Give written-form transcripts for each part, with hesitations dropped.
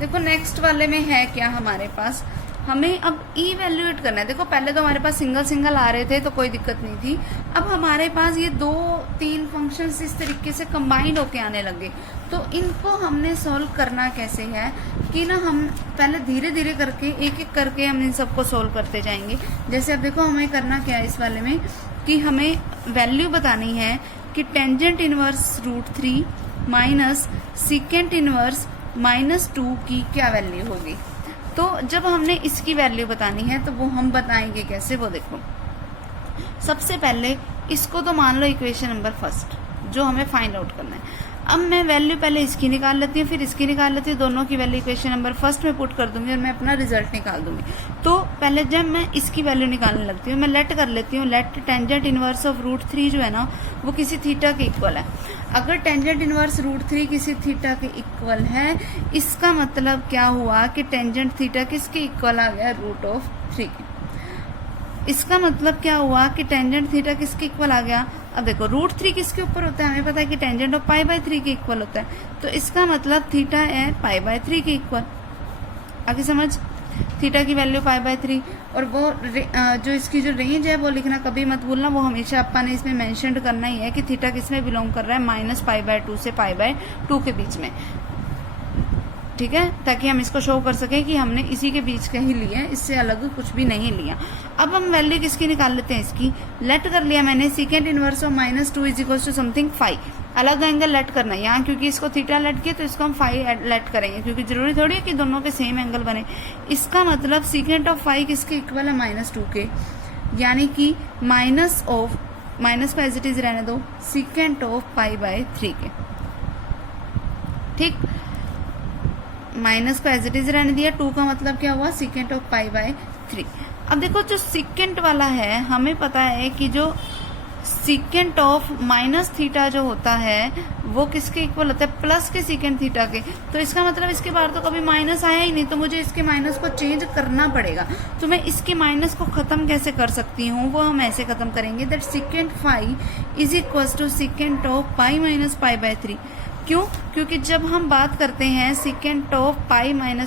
देखो नेक्स्ट वाले में है क्या हमारे पास, हमें अब इवेल्युएट करना है। देखो पहले तो हमारे पास सिंगल सिंगल आ रहे थे तो कोई दिक्कत नहीं थी, अब हमारे पास ये 2-3 फंक्शंस इस तरीके से कंबाइंड होके आने लगे। तो इनको हमने सॉल्व करना कैसे है कि ना, हम पहले धीरे धीरे करके एक एक करके हम इन सबको सॉल्व करते जाएंगे। जैसे अब देखो हमें करना क्या है इस वाले में कि हमें वैल्यू बतानी है कि tangent inverse √3 minus secant inverse -2 की क्या वैल्यू होगी। तो जब हमने इसकी वैल्यू बतानी है तो वो हम बताएंगे कैसे, वो देखो। सबसे पहले इसको तो मान लो इक्वेशन नंबर फर्स्ट जो हमें फाइंड आउट करना है। अब मैं वैल्यू पहले इसकी निकाल लेती हूँ, फिर इसकी निकाल लेती हूँ, दोनों की वैल्यू इक्वेशन नंबर फर्स्ट में पुट कर दूंगी और मैं अपना रिजल्ट निकाल दूंगी। तो पहले जब मैं इसकी वैल्यू निकालने लगती हूँ, मैं लेट कर लेती हूँ। लेट टेंजेंट इनवर्स ऑफ √3 जो है ना वो किसी थीटा के इक्वल है। अगर टेंजेंट इनवर्स √3 किसी थीटा के इक्वल है, इसका मतलब क्या हुआ कि टेंजेंट थीटा किसके इक्वल आ गया, √3 के। इसका मतलब क्या हुआ कि टेंजेंट थीटा किसके इक्वल आ गया। अब देखो √3 किसके ऊपर होता है, हमें पता है कि टेंजेंट ऑफ π/3 के इक्वल होता है, तो इसका मतलब थीटा है π/3 के इक्वल। आगे समझ, थीटा की वैल्यू π/3, और वो जो इसकी जो रेंज है वो लिखना कभी मत भूलना, वो हमेशा अपन ने इसमें मेंशन करना ही है कि थीटा किस में बिलोंग कर रहा है, -π/2 से π/2 के बीच में, ठीक है, ताकि हम इसको शो कर सकें कि हमने इसी के बीच का ही लिया, इससे अलग कुछ भी नहीं लिया। अब हम वैल्यू किसकी निकाल लेते हैं, इसकी। लेट कर लिया मैंने secant inverse of -2 is equal to something 5। अलग एंगल लेट करना है यहाँ, क्योंकि इसको थीटा लेट किया तो इसको हम 5 लेट करेंगे, क्योंकि जरूरी थोड़ी है कि दोनों के सेम एंगल बने। इसका मतलब सीकेंट ऑफ 5 किसके इक्वल है, -2 के, यानी कि माइनस को एज इट इज रहने दो, सीकेंट ऑफ π/3 के, ठीक। माइनस को एज इट इज रहने दिया, 2 का मतलब क्या हुआ, सीकेंट ऑफ π/3। अब देखो जो सीकेंट वाला है, हमें पता है कि जो सीकेंट ऑफ -θ जो होता है वो किसके इक्वल होता है, प्लस के सीकेंट थीटा के। तो इसका मतलब इसके बाहर तो कभी माइनस आया ही नहीं, तो मुझे इसके माइनस को चेंज करना पड़ेगा। तो मैं इसके माइनस को खत्म कैसे कर सकती हूँ, वो हम ऐसे खत्म करेंगे that secant phi is equal to secant of π - π/3। क्यों, क्योंकि जब हम बात करते हैं सीकेंट ऑफ π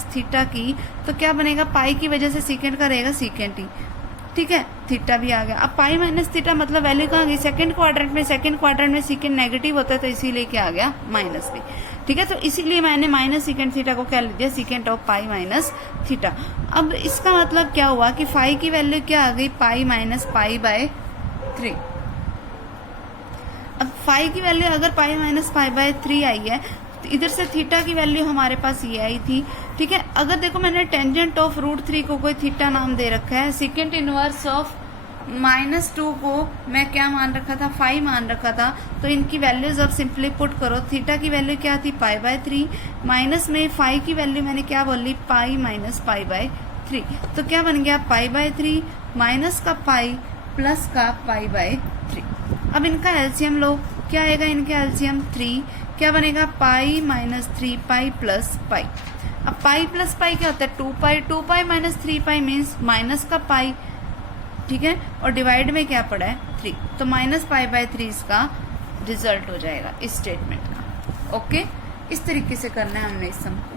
- थीटा की, तो क्या बनेगा, पाई की वजह से सीकेंट का रहेगा सीकेंट ही, ठीक है, थीटा भी आ गया। अब π - थीटा मतलब वैल्यू कहाँ गई, सेकंड क्वाड्रेंट में। सेकंड क्वाड्रेंट में सीकेंट नेगेटिव होता है, तो इसीलिए क्या आ गया, माइनस भी, ठीक है। तो इसीलिए मैंने माइनस सीकेंट थीटा को क्या लिख दिया, सीकेंट ऑफ π - थीटा। अब इसका मतलब क्या हुआ कि फाई की वैल्यू क्या आ गई, π - π/3। अब फाई की वैल्यू अगर π - π/3 आई है, तो इधर से थीटा की वैल्यू हमारे पास ये आई थी, ठीक है। अगर देखो मैंने टेंजेंट ऑफ √3 को कोई थीटा नाम दे रखा है, सेकेंड इनवर्स ऑफ -2 को मैं क्या मान रखा था, 5 मान रखा था, तो इनकी वैल्यूज अब सिंपली पुट करो। थीटा की वैल्यू क्या थी, π/3, माइनस में 5 की वैल्यू मैंने क्या बोली, π - π/3। तो क्या बन गया, π/3 माइनस का पाई प्लस का π/3। अब इनका एलसीएम लो, क्या आएगा इनका एलसीएम, 3, क्या बनेगा, π - 3π प्लस पाई। अब पाई प्लस पाई क्या होता है, 2π, 2π - 3π मीन्स माइनस का पाई, ठीक है, और डिवाइड में क्या पड़ा है, 3, तो -π/3 इसका रिजल्ट हो जाएगा इस स्टेटमेंट का। ओके, इस तरीके से करना है हमने इस सम को।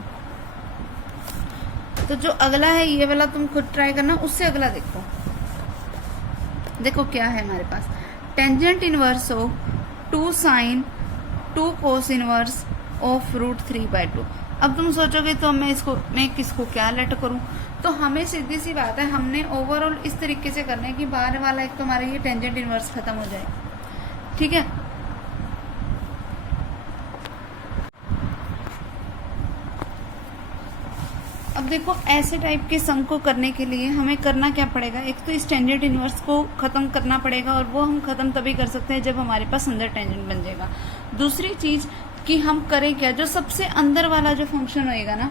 तो जो अगला है ये वाला तुम खुद ट्राई करना, उससे अगला देखो। देखो क्या है हमारे पास, tangent inverse of 2 sin 2 cos inverse of √3/2। अब तुम सोचोगे तो मैं किसको क्या लेट करूं, तो हमें सीधी सी बात है, हमने ओवरऑल इस तरीके से करना है कि बाहर वाला एक तो हमारा ये टेंजेंट इनवर्स खत्म हो जाए, ठीक है। अब देखो ऐसे टाइप के सम को करने के लिए हमें करना क्या पड़ेगा, एक तो इस टेंजेंट इनवर्स को खत्म करना पड़ेगा, और वो हम खत्म तभी कर सकते हैं जब हमारे पास अंदर टेंजेंट बन जाएगा। दूसरी चीज कि हम करें क्या, जो सबसे अंदर वाला जो फंक्शन होएगा ना,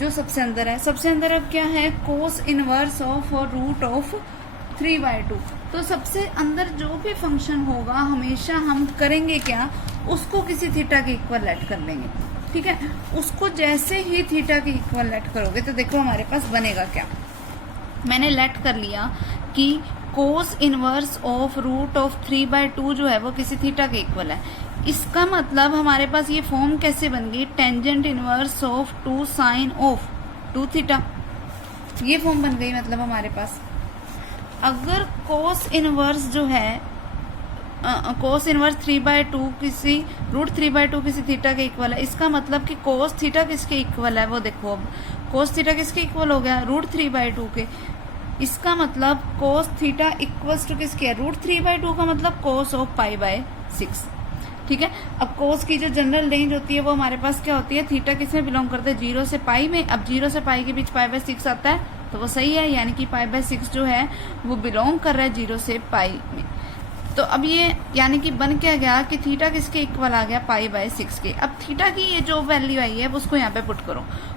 जो सबसे अंदर है, सबसे अंदर अब क्या है, कोस इनवर्स ऑफ और √3/2। तो सबसे अंदर जो भी फंक्शन होगा हमेशा हम करेंगे क्या, उसको किसी थीटा के इक्वल लेट कर देंगे, ठीक है। उसको जैसे ही थीटा के इक्वल लेट करोगे तो देखो हमारे पास बनेगा क्या, मैंने लेट कर लिया कि कोस इनवर्स ऑफ √3/2 जो है वो किसी थीटा के इक्वल है। इसका मतलब हमारे पास ये फॉर्म कैसे बन गई, tangent inverse of 2 sine of 2 theta, ये फॉर्म बन गई मतलब हमारे पास। अगर कोस इनवर्स जो है कोस इनवर्स 3/2 किसी √3/2 किसी थीटा के इक्वल है, इसका मतलब कि कोस थीटा किसके इक्वल है, वो देखो अब कोस थीटा किसके इक्वल हो गया, √3/2 के। इसका मतलब कोस थीटा इक्वल्स टू किसके है, √3/2 का मतलब कोस ऑफ π/6, ठीक है। अब कोस की जो जनरल रेंज होती है वो हमारे पास क्या होती है, थीटा किस में बिलोंग करते हैं, 0 से π में। अब 0 से π के बीच π/6 आता है तो वो सही है, यानी कि π/6 जो है वो बिलोंग कर रहा है 0 से π में। तो अब ये यानी कि बन क्या गया कि थीटा किसके इक्वल आ गया, π/6 के। अब थीटा की ये जो वैल्यू आई है उसको यहाँ पे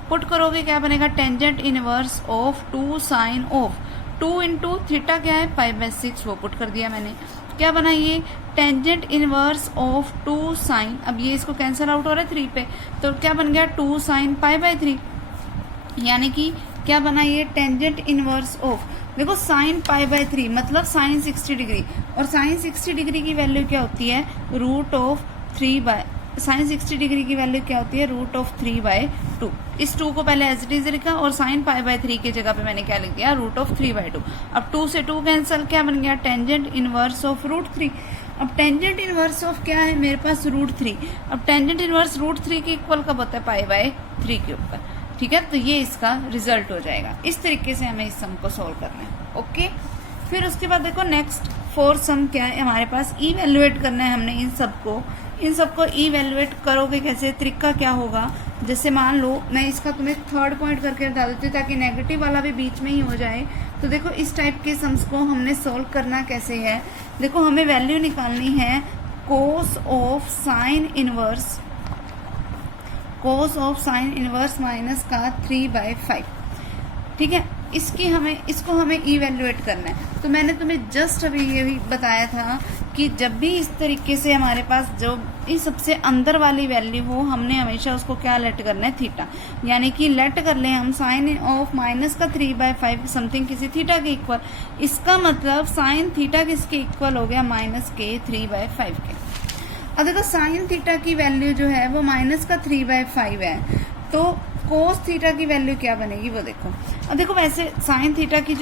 पुट करोगे क्या बनेगा, tangent inverse of 2 sine of 2 into theta क्या है π/6, वो पुट कर दिया मैंने। क्या बना ये, टेंजेंट इनवर्स ऑफ 2 साइन, अब ये इसको कैंसिल आउट हो रहा है 3 पे, तो क्या बन गया 2 साइन π/3, यानी कि क्या बना ये, टेंजेंट इनवर्स ऑफ, देखो साइन π/3 मतलब साइन 60 डिग्री, और साइन 60 डिग्री की वैल्यू क्या होती है, साइन 60 डिग्री की वैल्यू क्या होती है, √3/2। इस 2 को पहले एज इट इज लिखा और साइन π/3 की जगह पे मैंने क्या लिख दिया, √3/2। अब 2 से 2 कैंसिल, क्या बन गया, टेंजेंट इनवर्स ऑफ √3। अब टेंजेंट इनवर्स ऑफ क्या है मेरे पास, √3। अब टेंजेंट इनवर्स √3 के इक्वल कब होता है, π/3 के ऊपर, ठीक है। तो ये इसका रिजल्ट हो जाएगा। इस तरीके से हमें इस सम को सोल्व करना है, ओके। फिर उसके बाद देखो नेक्स्ट 4 सम क्या है हमारे पास, इवेल्युएट करना है हमने इन सबको इवेल्युएट करोगे कैसे, तरीका क्या होगा। जैसे मान लो मैं इसका तुम्हें थर्ड पॉइंट करके बता देती हूँ ताकि नेगेटिव वाला भी बीच में ही हो जाए। तो देखो इस टाइप के सम्स को हमने सोल्व करना कैसे है, देखो हमें वैल्यू निकालनी है cos of sine inverse minus का 3/5, ठीक है। इसको हमें इवेल्युएट करना है। तो मैंने तुम्हें जस्ट अभी ये भी बताया था कि जब भी इस तरीके से हमारे पास जो इस सबसे अंदर वाली वैल्यू हो, हमने हमेशा उसको क्या लेट करना है, थीटा, यानी कि लेट कर लें हम साइन ऑफ माइनस का 3/5 समथिंग किसी थीटा के इक्वल। इसका मतलब साइन थीटा किसके इक्वल हो गया, माइनस के 3/5 के। अब देखो साइन थीटा की वैल्यू जो है वो माइनस का 3/5 है, तो कोस थीटा की वैल्यू क्या बनेगी वो देखो। अब देखो वैसे साइन थीटा की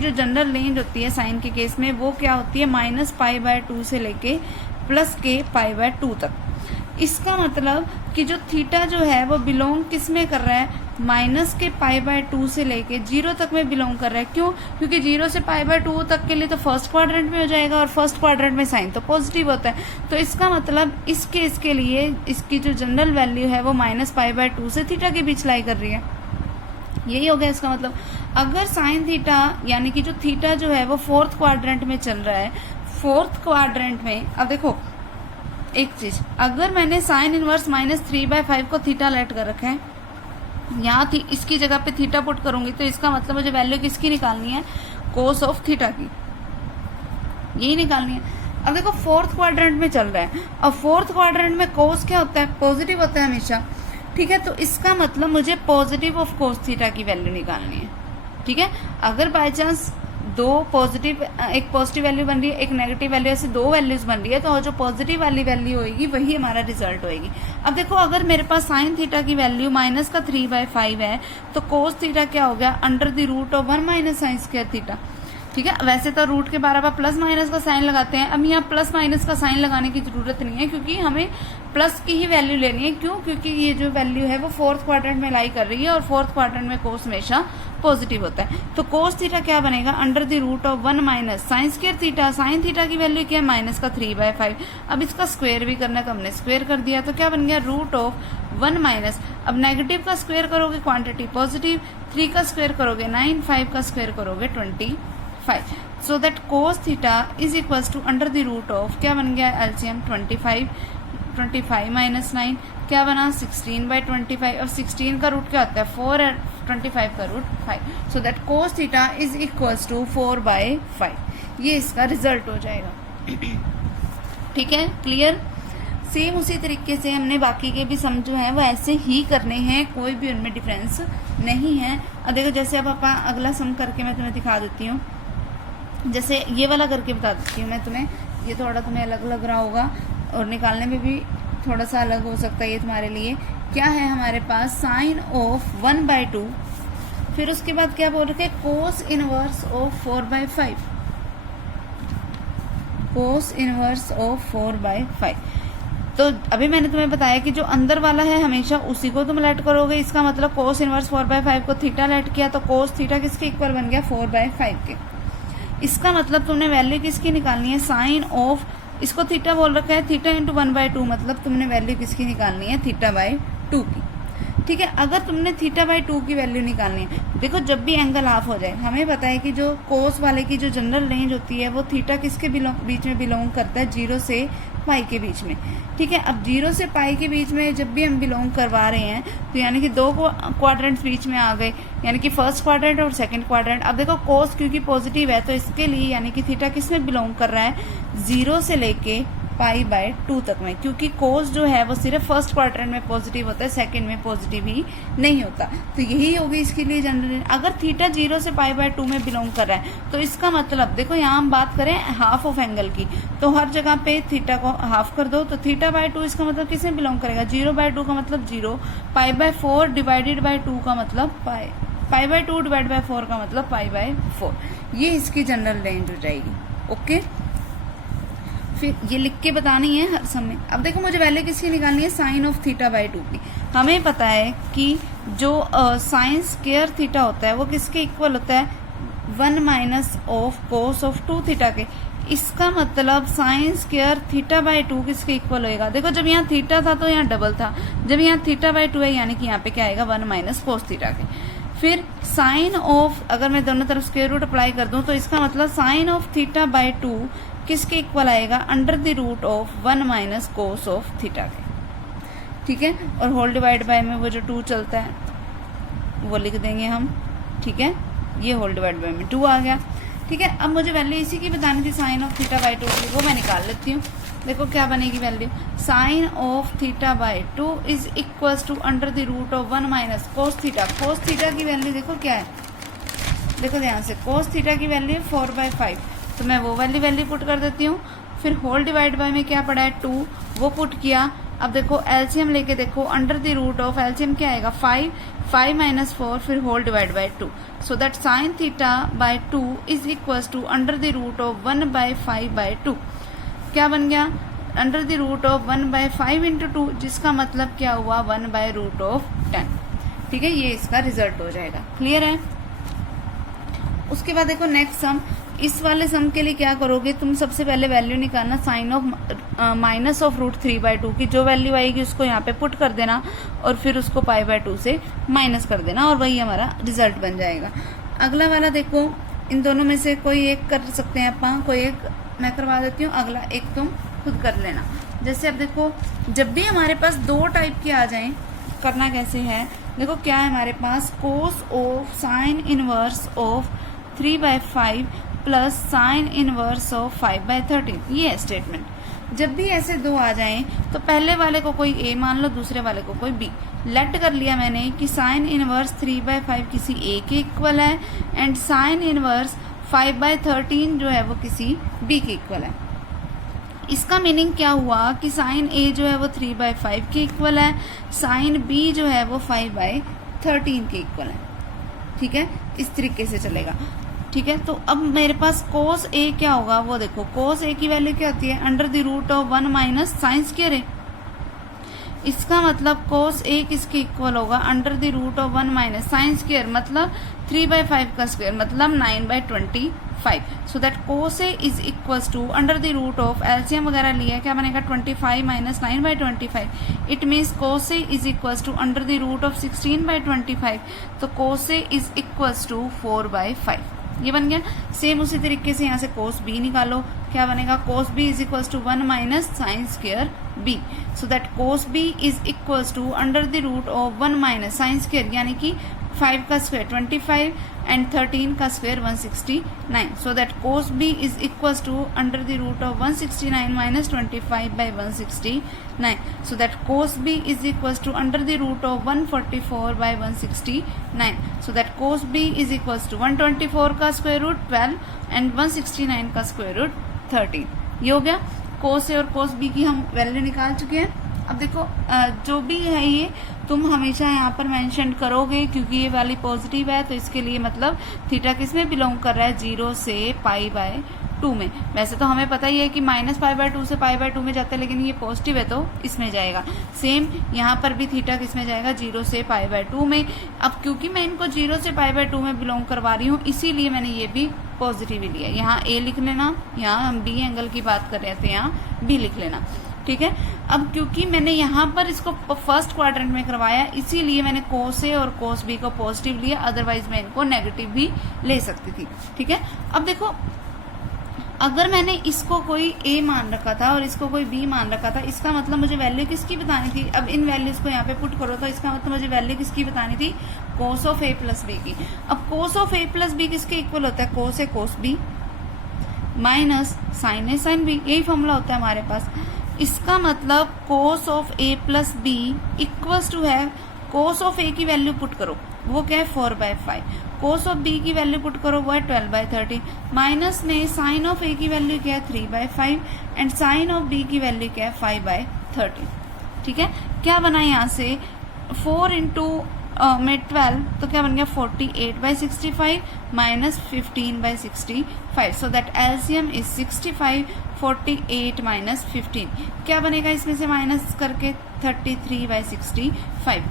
जो जनरल रेंज होती है साइन के केस में वो क्या होती है, -π/2 से लेके +π/2 तक। इसका मतलब कि जो थीटा जो है वो बिलोंग किस में कर रहा है, -π/2 से लेके 0 तक में बिलोंग कर रहा है। क्यों, क्योंकि 0 से π/2 तक के लिए तो फर्स्ट क्वाड्रेंट में हो जाएगा, और फर्स्ट क्वाड्रेंट में साइन तो पॉजिटिव होता है। तो इसका मतलब इस केस के लिए इसकी जो जनरल वैल्यू है वो -π/2 से थीटा के बीच लाई कर रही है। यही हो गया इसका मतलब। अगर साइन थीटा यानी कि जो थीटा जो है वो फोर्थ क्वाड्रेंट में चल रहा है, फोर्थ क्वाड्रेंट में, अब देखो एक चीज, अगर मैंने साइन इनवर्स -3/5 को थीटा लेट कर रखा है, यहाँ थी इसकी जगह पे थीटा पुट करूंगी, तो इसका मतलब मुझे वैल्यू किसकी निकालनी है, कोस ऑफ थीटा की, यही निकालनी है। अब देखो फोर्थ क्वाड्रेंट में चल रहा है, अब फोर्थ क्वाड्रेंट में कोस क्या होता है, पॉजिटिव होता है हमेशा, ठीक है। तो इसका मतलब मुझे पॉजिटिव ऑफ कोस थीटा की वैल्यू निकालनी है, ठीक है। अगर बाय चांस एक पॉजिटिव वैल्यू बन रही है, एक नेगेटिव वैल्यू, ऐसे 2 वैल्यूज बन रही है, तो जो पॉजिटिव वाली वैल्यू होगी वही हमारा रिजल्ट होगी। अब देखो अगर मेरे पास साइन थीटा की वैल्यू माइनस का 3/5 है, तो कोस थीटा क्या हो गया, √1 - sin स्क्वायर थीटा, ठीक है। वैसे तो रूट के बार बार प्लस माइनस का साइन लगाते हैं, अब यहाँ प्लस माइनस का साइन लगाने की जरूरत नहीं है, क्योंकि हमें प्लस की ही वैल्यू लेनी है। क्यों, क्योंकि ये जो वैल्यू है वो फोर्थ क्वाड्रेंट में लाई कर रही है, और फोर्थ क्वाड्रेंट में कोस हमेशा पॉजिटिव होता है। तो कोस थीटा क्या बनेगा, √1 - sin square theta. Sine theta की वैल्यू क्या है, माइनस का 3/5। अब इसका स्क्वायर भी करना है, तो हमने स्क्वायर कर दिया, तो क्या बन गया, √1 - अब नेगेटिव का स्क्वायर करोगे क्वांटिटी पॉजिटिव, 3 का स्क्वायर करोगे 9, 5 का स्क्वायर करोगे 25। So that cos theta is equals to √, क्या बन गया, एलसीएम 25 - 9 क्या बना, 16/25। अब 16 का रूट क्या होता है, 4 है, 25 का root 5। So that cos theta is equals to 4/5। ये इसका रिजल्ट हो जाएगा, ठीक है, क्लियर। सेम उसी तरीके से हमने बाकी के भी सम जो है वो ऐसे ही करने हैं, कोई भी उनमें डिफरेंस नहीं है। अब देखो जैसे अब अपन अगला सम करके मैं तुम्हें दिखा देती हूँ, जैसे ये वाला करके बता देती हूँ मैं तुम्हें, ये थोड़ा तुम्हें अलग लग रहा होगा। और निकालने में भी थोड़ा सा अलग हो सकता है ये तुम्हारे लिए। क्या है हमारे पास, साइन ऑफ 1/2, फिर उसके बाद क्या बोल रखे, cos inverse of 4/5, cos inverse of 4/5। तो अभी मैंने तुम्हें बताया कि जो अंदर वाला है हमेशा उसी को तुम लेट करोगे। इसका मतलब कोस इनवर्स 4/5 को थीटा लेट किया तो कोस थीटा किसके इक्वल बन गया, 4/5 के। इसका मतलब तुमने वैल्यू किसकी निकालनी है, साइन ऑफ, इसको थीटा बोल रखा है, थीटा इंटू 1/2, मतलब तुमने वैल्यू किसकी निकालनी है, θ/2 की। ठीक है, अगर तुमने θ/2 की वैल्यू निकालनी है, देखो जब भी एंगल हाफ हो जाए, हमें पता है कि जो कोस वाले की जो जनरल रेंज होती है वो थीटा किसके बीच में बिलोंग करता है, 0 से पाई के बीच में। ठीक है, अब 0 से पाई के बीच में जब भी हम बिलोंग करवा रहे हैं तो यानी कि दो क्वाड्रेंट्स बीच में आ गए, यानी कि फर्स्ट क्वाड्रेंट और सेकंड क्वाड्रेंट। अब देखो कोस क्योंकि पॉजिटिव है तो इसके लिए यानी कि थीटा किस में बिलोंग कर रहा है, 0 से लेके π/2 तक में, क्योंकि कोस जो है वो सिर्फ फर्स्ट क्वाड्रेंट में पॉजिटिव होता है, सेकंड में पॉजिटिव ही नहीं होता। तो यही होगी इसके लिए जनरल। अगर थीटा 0 से π/2 में बिलोंग कर रहा है तो इसका मतलब देखो यहाँ हम बात करें हाफ ऑफ एंगल की, तो हर जगह पे थीटा को हाफ कर दो तो θ/2 इसका मतलब किस में बिलोंग करेगा, 0/2 का मतलब 0, π/4 डिवाइडेड बाई 2 का मतलब π/2 डिवाइड बाई 4 का मतलब π/4। ये इसकी जनरल रेंज हो जाएगी। ओके, फिर ये लिख के बतानी है हर समय। अब देखो मुझे वैल्यू किसकी निकालनी है, साइन ऑफ θ/2 की। हमें पता है कि जो साइन स्क्वायर थीटा होता है वो किसके इक्वल होता है, 1 minus of cos of 2 theta के। इसका मतलब साइन स्क्वायर θ/2 किसके इक्वल होएगा, देखो जब यहाँ थीटा था तो यहाँ डबल था, जब यहाँ θ/2 है यानी कि यहाँ पे क्या आएगा, 1 माइनस कोस थीटा के। फिर साइन ऑफ, अगर मैं दोनों तरफ स्क्वायर रूट अप्लाई कर दूं तो इसका मतलब साइन ऑफ θ/2 किसके इक्वल आएगा, under the root of 1 minus cos of theta के। ठीक है, और होल डिवाइड बाय में वो जो 2 चलता है वो लिख देंगे हम। ठीक है, ये होल डिवाइड बाय में 2 आ गया। ठीक है, अब मुझे वैल्यू इसी की बतानी थी साइन ऑफ θ/2 की, वो मैं निकाल लेती हूँ। देखो क्या बनेगी value, sine of θ/2 is equal to under the root of 1 minus cos theta. Cos theta की वैल्यू देखो क्या है, देखो ध्यान से, कोस थीटा की वैल्यू 4/5, तो मैं वो वैल्यू पुट कर देती हूँ। फिर होल डिवाइड बाय में क्या पड़ा है, 2, वो पुट किया। अब देखो एलसीएम लेके देखो, under the root of LCM क्या आएगा, 5 माइनस 4, फिर whole divide by 2, so that sine θ/2 is equal to under the root of 1/5/2। क्या बन गया, under the root of 1/5 into 2, जिसका मतलब क्या हुआ, 1/√10। ठीक है, ये इसका रिजल्ट हो जाएगा। क्लियर है। उसके बाद देखो नेक्स्ट सम, इस वाले सम के लिए क्या करोगे तुम, सबसे पहले वैल्यू निकालना साइन ऑफ माइनस ऑफ √3/2 की। जो वैल्यू आएगी उसको यहाँ पे पुट कर देना और फिर उसको π/2 से माइनस कर देना और वही हमारा रिजल्ट बन जाएगा। अगला वाला देखो, इन दोनों में से कोई एक कर सकते हैं अपन, कोई एक मैं करवा देती हूँ, अगला एक तुम खुद कर लेना। जैसे अब देखो जब भी हमारे पास 2 टाइप के आ जाएं, करना कैसे है, देखो क्या है हमारे पास, cos of sine inverse of 3/5 plus sine inverse of 5/13, ये है स्टेटमेंट। जब भी ऐसे 2 आ जाएं तो पहले वाले को कोई ए मान लो, दूसरे वाले को कोई बी। लेट कर लिया मैंने कि साइन इनवर्स 3/5 किसी ए के इक्वल है एंड साइन इनवर्स 5/13 जो है वो किसी बी के इक्वल है। इसका मीनिंग क्या हुआ कि साइन ए जो है वो 3/5 के इक्वल है, साइन बी जो है वो 5/13 के इक्वल है। ठीक है, इस तरीके से चलेगा। ठीक है, तो अब मेरे पास कोस ए क्या होगा, वो देखो कोस ए की वैल्यू क्या होती है, under the root of 1 minus sine square है। इसका मतलब कोस ए किसके इक्वल होगा, under the root of 1 minus sine square मतलब 3/5 का स्क्वायर मतलब 9/25। So that cos A is equal to under the root of, LCM वगैरह लिया, क्या बनेगा 25 minus 9/25। It means cos A is equal to under the root of 16/25। तो cos A is equal to 4/5, ये बन गया। सेम उसी तरीके से यहाँ से कोस बी निकालो, क्या बनेगा, cos B is equal to 1 minus sine square B. So that cos B is equal to under the root of 1 minus sine square यानी कि 5 का स्क्वायर 25 एंड 13 का square 169। So that cos B is equal to under the root of 169 minus 25/169। So that cos B is equal to under the root of 144/169। So that cos B is equal to 124 का square root 12 and 169 का square root 13। ये हो गया। कोस ए और कोस B की हम value निकाल चुके हैं। अब देखो जो भी है ये तुम हमेशा यहाँ पर मेंशन करोगे, क्योंकि ये वाली पॉजिटिव है तो इसके लिए मतलब थीटा किस में बिलोंग कर रहा है, 0 से π/2 में। वैसे तो हमें पता ही है कि -π/2 से π/2 में जाता है, लेकिन ये पॉजिटिव है तो इसमें जाएगा। सेम यहाँ पर भी थीटा किस में जाएगा, 0 से π/2 में। अब क्योंकि मैं इनको 0 से π/2 में बिलोंग करवा रही हूँ, इसीलिए मैंने ये भी पॉजिटिव ही लिया। यहाँ ए लिख लेना, यहाँ हम बी एंगल की बात कर रहे थे, यहाँ बी लिख लेना, ठीक है। अब क्योंकि मैंने यहाँ पर इसको फर्स्ट क्वाड्रेंट में करवाया, इसीलिए मैंने कोस ए और कोस बी को पॉजिटिव लिया, अदरवाइज मैं इनको नेगेटिव भी ले सकती थी, ठीक है। अब देखो अगर मैंने इसको कोई ए मान रखा था और इसको कोई बी मान रखा था, इसका मतलब मुझे वैल्यू किसकी बतानी थी। अब इन वैल्यूज को यहाँ पे पुट करो तो इसका मतलब मुझे वैल्यू किसकी बतानी थी, cos of A plus B की। अब cos of A plus B किसके इक्वल होता है, cos A cos B minus sine A sine B, यही फॉर्मूला होता है हमारे पास। इसका मतलब cos of A plus B equals to है, कोस ऑफ ए की वैल्यू पुट करो, वो क्या है 4/5, कोस ऑफ बी की वैल्यू पुट करो, वो है 12/13, माइनस में साइन ऑफ ए की वैल्यू क्या है 3/5 एंड साइन ऑफ बी की वैल्यू क्या है 5/13, ठीक है। क्या बना यहाँ से 4 इंटू में 12 तो क्या बन गया 48/65 minus 15/65, so that LCM is 65, 48 minus 15 क्या बनेगा इसमें से माइनस करके 33/65,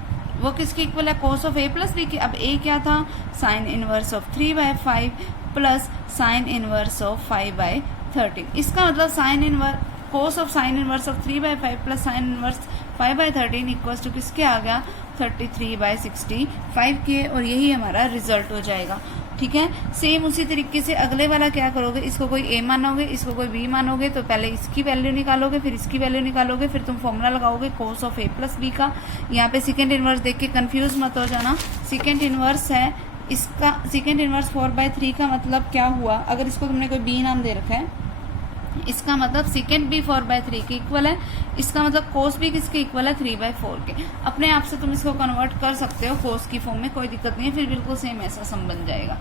वो किसकी इक्वल है, cos of A plus B की। अब ए क्या था, sine inverse of 3/5 plus sine inverse of 5/13। इसका मतलब sine inverse cos of sine inverse of 3/5 plus sine inverse 5/13 equals to किसके आ गया 33/65 के, और यही हमारा रिजल्ट हो जाएगा, ठीक है। सेम उसी तरीके से अगले वाला क्या करोगे, इसको कोई ए मानोगे, इसको कोई बी मानोगे, तो पहले इसकी वैल्यू निकालोगे, फिर इसकी वैल्यू निकालोगे, फिर तुम फॉर्मूला लगाओगे cos of A plus B का। यहाँ पे सेकेंड इनवर्स देख के कंफ्यूज मत हो जाना, सेकेंड इनवर्स है इसका, सेकेंड इनवर्स 4/3 का मतलब क्या हुआ, अगर इसको तुमने कोई बी नाम दे रखा है, इसका मतलब सेकेंड भी 4/3 के इक्वल है, इसका मतलब कोस भी किसके इक्वल है 3/4 के। अपने आप से तुम इसको कन्वर्ट कर सकते हो कोस की फॉर्म में, कोई दिक्कत नहीं है, फिर बिल्कुल सेम ऐसा सम बन जाएगा।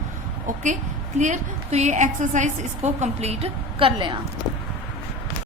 ओके क्लियर, तो ये एक्सरसाइज इसको कंप्लीट कर लेना।